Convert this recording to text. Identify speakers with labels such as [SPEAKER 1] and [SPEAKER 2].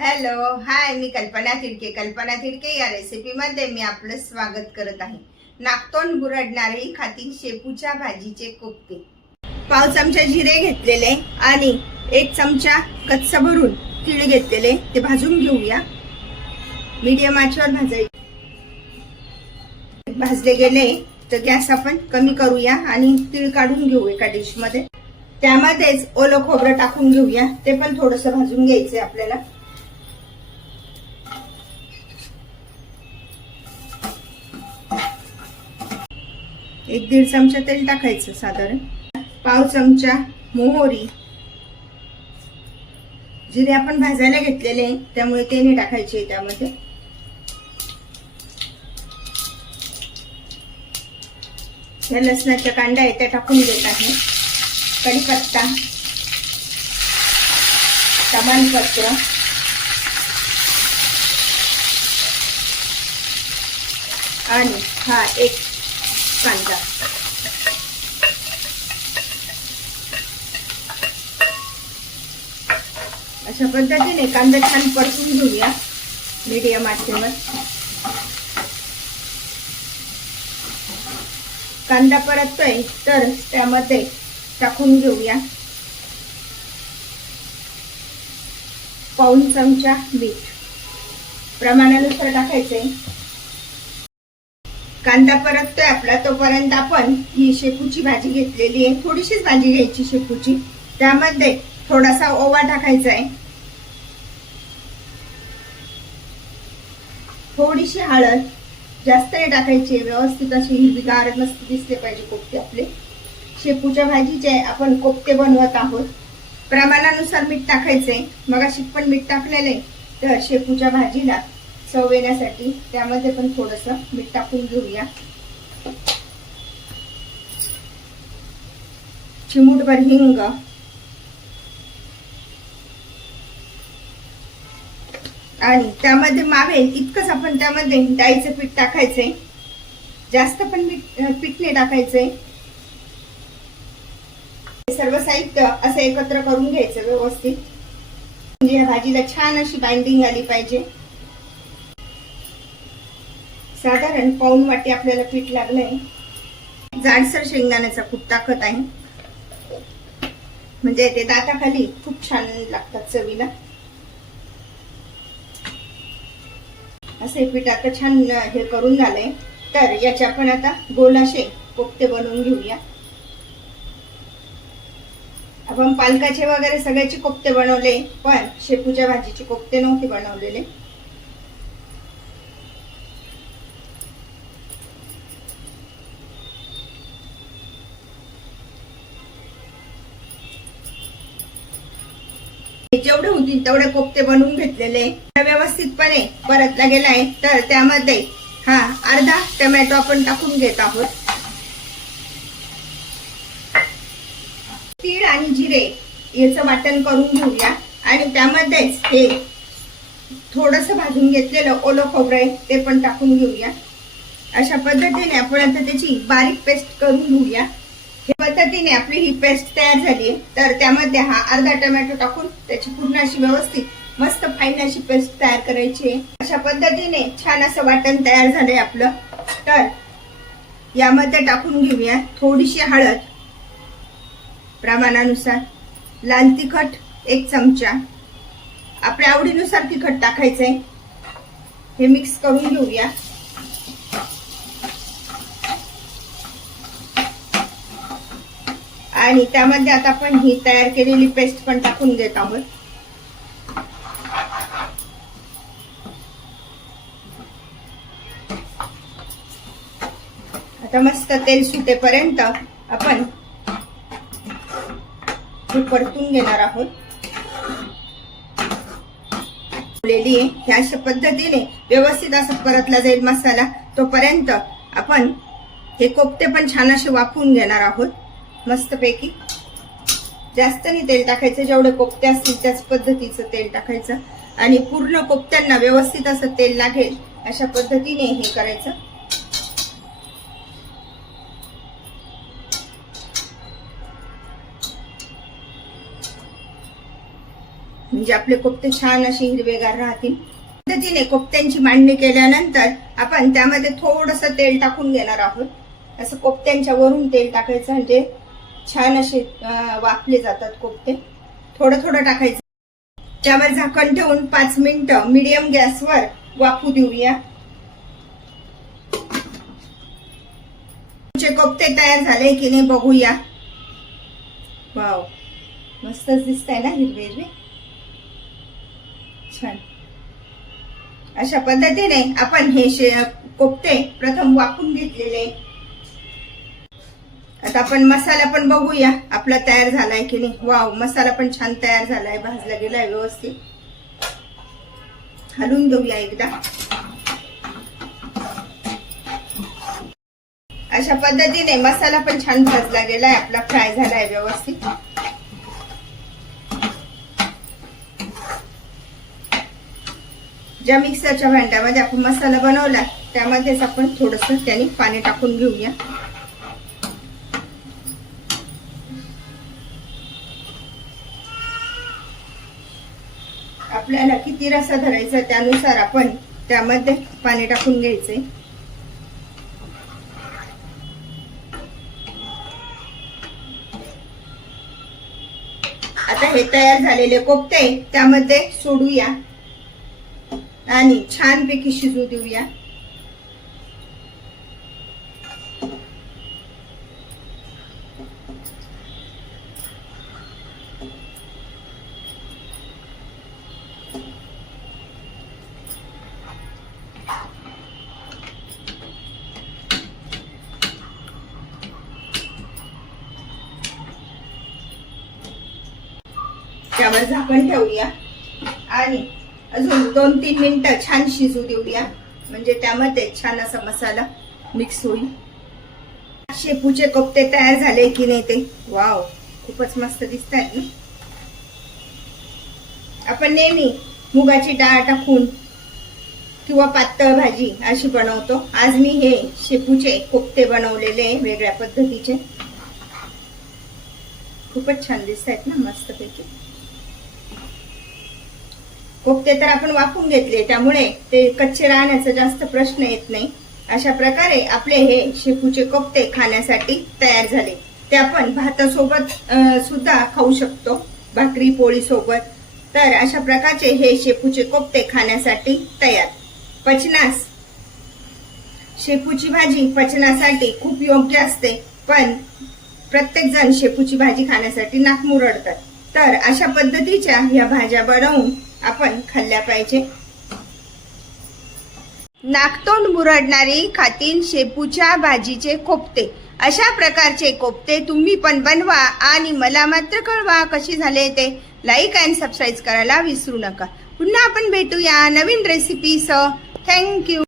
[SPEAKER 1] Hello hi मी कल्पना तिडके. कल्पना तिडके या रेसिपीमध्ये मी आपलं स्वागत करत आहे. नागतोंड बुरडणारे खाती शेपूच्या भाजीचे कोपते पाव चमचा जिरे घेतलेले आणि एक चमचा कच्चा भरून तीळ घेतलेले ते भाजून घेऊया. मीडियम आचवर भाजायचे. भाजले गेले तर गॅस आपण कमी करूया आणि तीळ काढून घेऊ एका डिशमध्ये. त्यामध्येच ओलं खोबरं टाकून घेऊया ते पण थोडस भाजून घ्यायचंय आपल्याला. एक दीड चमचा तेल टाकायचं साधारण. पाव चमचा मोहरी. जिरे आपण भाजायला घेतलेले आहे, त्यामुळे ते नाही टाकायचे त्यामध्ये. या लसणाच्या कांड्या आहे त्या टाकून देत आहे. कढीपत्ता. तमालपत्र. आणि हा एक कांदा. अशा पद्धतीने कांदा छान परतून घेऊया मीडियम आचेवर. कांदा परततोय तर त्यामध्ये टाकून घेऊया. पाऊन चमचा मीठ. प्रमाणानुसार टाकायचंय. कांदा परततोय आपला तोपर्यंत आपण ही शेपूची भाजी घेतलेली आहे. थोडीशीच भाजी घ्यायची शेपूची. त्यामध्ये थोडासा ओवा टाकायचा आहे. थोडीशी हळद जास्त नाही टाकायची व्यवस्थित अशी हिरवीगार मस्त दिसले पाहिजे कोफ्ते आपले. शेपूच्या भाजीचे आपण कोफ्ते बनवत आहोत. प्रमाणानुसार मीठ टाकायचंय. मग अशी पण मीठ टाकलेले तर शेपूच्या भाजीला चव येण्यासाठी त्यामध्ये पण थोडस मीठ टाकून घेऊया. चिमूटभर हिंग. आणि त्यामध्ये मावेल इतकंच आपण त्यामध्ये डाळीचं पीठ टाकायचंय. जास्त पण पीठ नाही टाकायचंय. सर्व साहित्य असं एकत्र करून घ्यायचं व्यवस्थित. म्हणजे या भाजीला छान अशी बाइंडिंग आली पाहिजे. साधारण पाऊन वाटी आपल्याला पीठ लागलंय. जाडसर शेंगदाण्याचा खूप ताकद आहे. म्हणजे ते दाताखाली खूप छान लागतात चवीला. असे पीठ आता छान हे करून झालंय. तर याचे आपण आता गोलाशे कोफ्ते बनवून घेऊया. आपण पालकाचे वगैरे सगळ्याचे कोफ्ते बनवले पण शेपूच्या भाजीचे कोफ्ते नव्हते बनवलेले. जेवढे होतील तेवढे कोफ्ते बनवून घेतलेले. व्यवस्थितपणे परतला गेलाय. तर त्यामध्ये हा अर्धा टोमॅटो आपण टाकून घेत आहोत. तीळ आणि जिरे याचं वाटण करून घेऊया. आणि त्यामध्येच हे थोडस भाजून घेतलेलं ओलं खोबरं आहे ते पण टाकून घेऊया. अशा पद्धतीने आपण आता त्याची बारीक पेस्ट करून घेऊया. हे पद्धतीने आपली ही पेस्ट तयार झाली तर त्यामध्ये हा अर्धा टोमॅटो टाकून त्याची पूर्ण अशी व्यवस्थित मस्त फाईन अशी पेस्ट तयार करायची आहे. अशा पद्धतीने छान असं वाटण तयार झालंय आपलं. तर यामध्ये टाकून घेऊया थोडीशी हळद. प्रमाणानुसार. लाल तिखट एक चमचा. आपल्या आवडीनुसार तिखट टाकायचंय. हे मिक्स करून घेऊया. आणि त्यामध्ये आता आपण ही तयार केलेली पेस्ट पण टाकून देत आहोत. आता मस्त तेल सुटेपर्यंत आपण हे परतून घेणार आहोत. ह्या अशा पद्धतीने व्यवस्थित असं परतला जाईल मसाला. तोपर्यंत आपण हे कोपते पण छान असे वाफवून घेणार आहोत. मस्तपैकी. जास्त नाही तेल टाकायचं जेवढे कोफ्ते असतील त्याच पद्धतीचं तेल टाकायचं. आणि पूर्ण कोपत्यांना व्यवस्थित असं तेल लागेल अशा पद्धतीने हे करायचं. म्हणजे आपले कोफ्ते छान असे हिरवेगार राहतील. पद्धतीने कोपत्यांची मांडणी केल्यानंतर आपण त्यामध्ये थोडस तेल टाकून घेणार आहोत. असं कोफ्त्यांच्या वरून तेल टाकायचं म्हणजे छान असे वाफले जातात कोफ्ते थोडं थोडं टाकायचं. त्यावर झाकण ठेवून पाच मिनिटं मिडियम गॅसवर वाफू देऊया. तुमचे कोफ्ते तयार झाले की नाही बघूया. वाव मस्तच दिसत आहे ना हिरवे हिरवे छान. अशा पद्धतीने आपण हे शे कोफ्ते प्रथम वाफून घेतलेले. आता आपण मसाला पण बघूया आपला तयार झालाय की नाही. वाव मसाला पण छान तयार झालाय भाजला गेलाय व्यवस्थित. हलवून देऊया एकदा. अशा पद्धतीने मसाला पण छान भाजला गेलाय आपला फ्राय झालाय व्यवस्थित. ज्या मिक्सरच्या भांड्यामध्ये आपण मसाला बनवला त्यामध्येच आपण थोडस त्याने पाणी टाकून घेऊया. आपल्याला किती रसा धरायचा त्यानुसार आपण त्यामध्ये पाणी टाकून घ्यायचंय आता हे तयार झालेले कोपते त्यामध्ये सोडूया आणि छानपैकी शिजू देऊया. झाकण ठेवूया. आणि अजून दोन तीन मिनटं छान शिजू देऊया. म्हणजे त्यामध्ये छान असा मसाला मिक्स होईल. शेपूचे कोफ्ते तयार झाले की नाही ते? वाव खूपच मस्त दिसत आहेत ना? आपण नेहमी मुगाची डाळ टाकून किंवा पातळ भाजी अशी बनवतो. आज मी हे शेपूचे कोफ्ते बनवलेले वेगळ्या पद्धतीचे. खूपच छान दिसत आहेत ना मस्तपैकी? कोफ्ते तर आपण वाफून घेतले. त्यामुळे ते कच्चे राहण्याचा जास्त प्रश्न येत नाही. अशा प्रकारे आपले हे शेपूचे कोफ्ते खाण्यासाठी तयार झाले. ते आपण भातासोबत सुद्धा खाऊ शकतो भाकरी पोळी सोबत. तर अशा प्रकारचे हे शेपूचे कोफ्ते खाण्यासाठी तयार. पचनास. शेपूची भाजी पचनासाठी खूप योग्य असते पण प्रत्येक जण शेपूची भाजी खाण्यासाठी नाक मुरडतात तर अशा पद्धतीच्या ह्या भाज्या बनवून आपण खाल्ल्या पाहिजे. नाकतोंड मुरडणारी खातील शेपूच्या भाजीचे कोफ्ते अशा प्रकारचे कोफ्ते तुम्ही पण बनवा आणि मला मात्र कळवा कशी झाले ते. लाईक अँड सबस्क्राईब करायला विसरू नका. पुन्हा आपण भेटूया नवीन रेसिपीसह थँक्यू